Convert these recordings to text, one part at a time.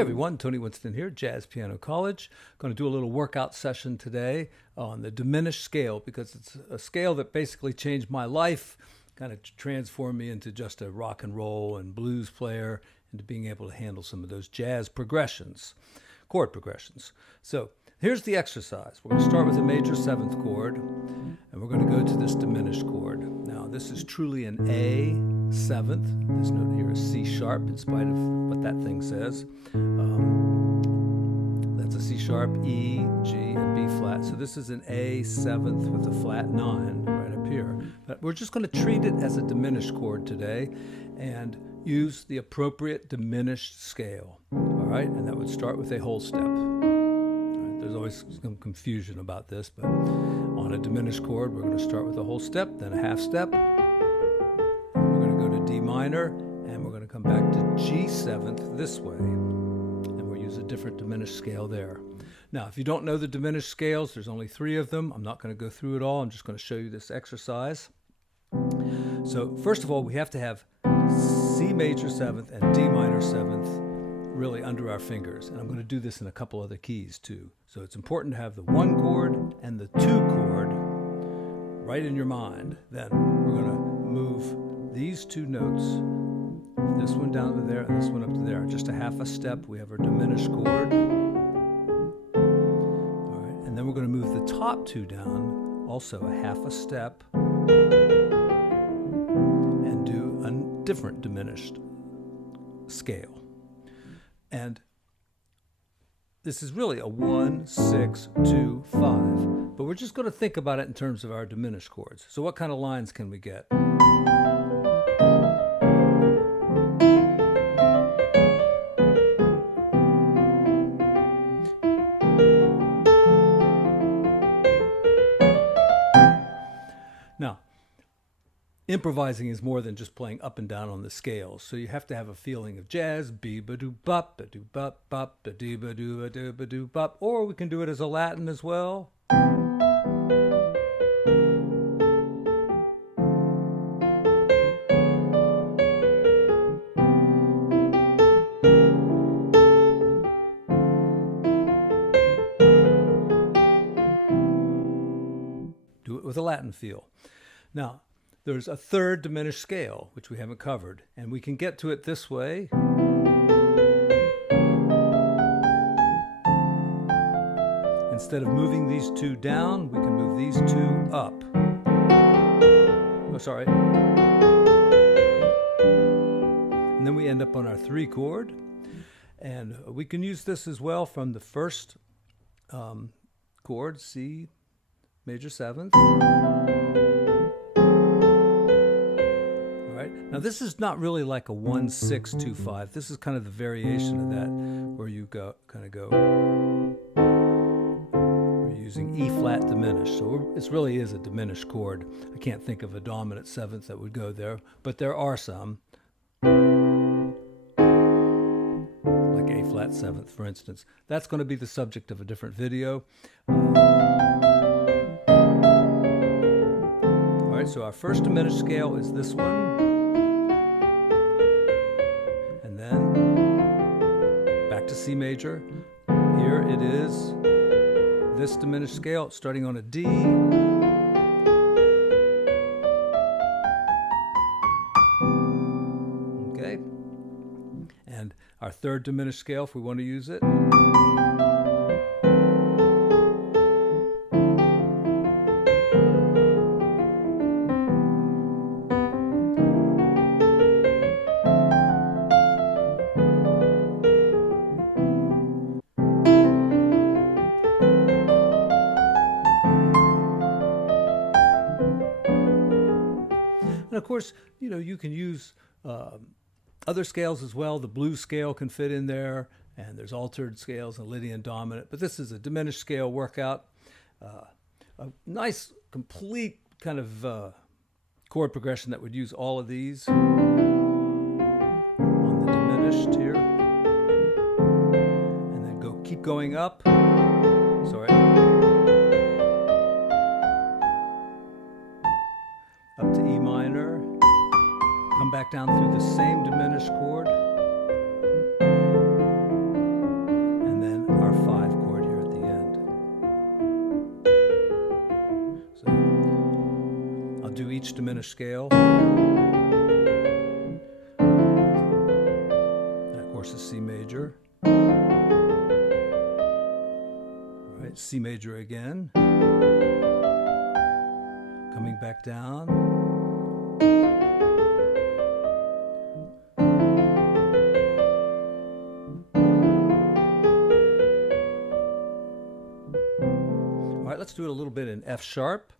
everyone, Tony Winston here, Jazz Piano College. Going to do a little workout session today on the diminished scale because it's a scale that basically changed my life, kind of transformed me into just a rock and roll and blues player, into being able to handle some of those jazz progressions, chord progressions. So here's the exercise. We're going to start with a major seventh chord, and we're going to go to this diminished chord. Now, this is truly an A seventh. This note here is C sharp, in spite of what that thing says. That's a C sharp, E, G, and B flat. So this is an A seventh with a flat 9 right up here. But we're just going to treat it as a diminished chord today and use the appropriate diminished scale. All right, and that would start with a whole step. There's always some confusion about this, but on a diminished chord, we're going to start with a whole step, then a half step. We're going to go to D minor, and we're going to come back to G seventh this way, and we'll use a different diminished scale there. Now, if you don't know the diminished scales, there's only 3 of them. I'm not going to go through it all. I'm just going to show you this exercise. So first of all, we have to have C major seventh and D minor seventh really under our fingers. And I'm going to do this in a couple other keys too. So it's important to have the 1 chord and the 2 chord right in your mind. Then we're going to move these 2 notes, this one down to there and this one up to there. Just a half a step, we have our diminished chord. All right, and then we're going to move the top 2 down, also a half a step, and do a different diminished scale. And this is really a 1, 6, 2, 5. But we're just going to think about it in terms of our diminished chords. So what kind of lines can we get? Now, improvising is more than just playing up and down on the scales, so you have to have a feeling of jazz, be-ba-doo-bop, ba-doo-bop, bop, ba-dee-ba-doo-ba-doo-ba-doo-bop, or we can do it as a Latin as well. Do it with a Latin feel. Now, there's a third diminished scale, which we haven't covered, and we can get to it this way. Instead of moving these 2 down, we can move these 2 up. Oh, sorry. And then we end up on our 3 chord, and we can use this as well from the first chord, C major seventh. Now this is not really like a 1, 6, 2, 5. This is kind of the variation of that, where you go. We're using E flat diminished, so it really is a diminished chord. I can't think of a dominant seventh that would go there, but there are some, like A flat seventh, for instance. That's going to be the subject of a different video. All right, so our first diminished scale is this one. To C major. Here it is, this diminished scale starting on a D. Okay, and our third diminished scale, if we want to use it. And of course, you can use other scales as well. The blues scale can fit in there, and there's altered scales and Lydian dominant. But this is a diminished scale workout. A nice, complete kind of chord progression that would use all of these on the diminished here. And then keep going up. Sorry. Up to E minor, come back down through the same diminished chord, I'll do each diminished scale. That, of course, is C major. All right, C major again. Coming back down. All right, let's do it a little bit in F sharp.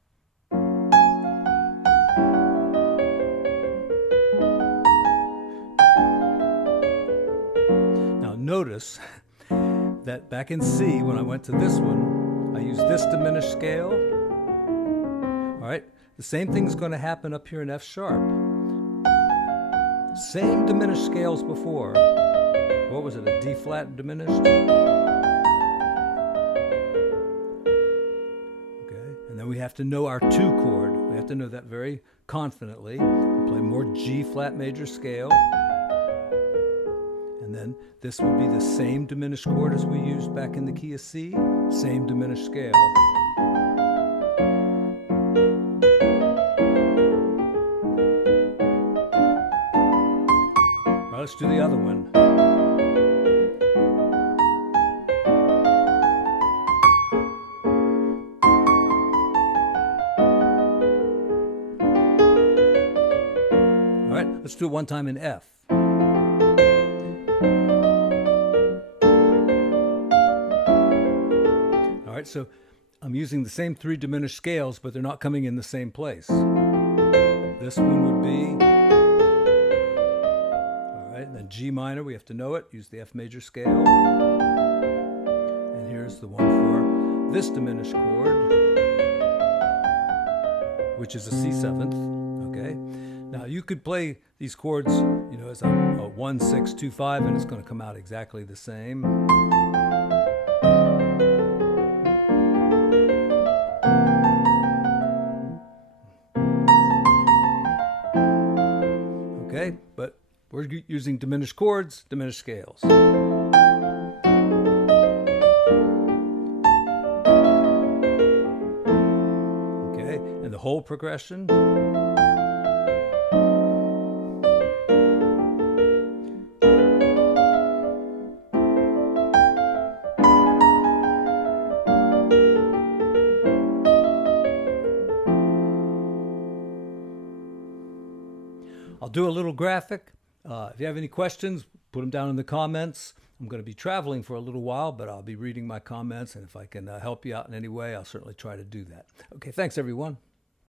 Now notice that back in C, when I went to this one, I used this diminished scale. All right, the same thing's going to happen up here in F sharp. Same diminished scales before. What was it, a D flat diminished? Okay, and then we have to know our 2 chord. We have to know that very confidently. We play more G flat major scale. And then this would be the same diminished chord as we used back in the key of C, same diminished scale. All right, let's do the other one. All right, let's do it one time in F. All right, so I'm using the same 3 diminished scales, but they're not coming in the same place. This one would be, all right, and then G minor, we have to know it, use the F major scale. And here's the one for this diminished chord, which is a C7th, okay? Now you could play these chords, you know, as a 1, 6, 2, 5, and it's going to come out exactly the same. Okay, but we're using diminished chords, diminished scales. Okay, and the whole progression. I'll do a little graphic. If you have any questions, put them down in the comments. I'm going to be traveling for a little while, but I'll be reading my comments, and if I can help you out in any way, I'll certainly try to do that. Okay, thanks everyone.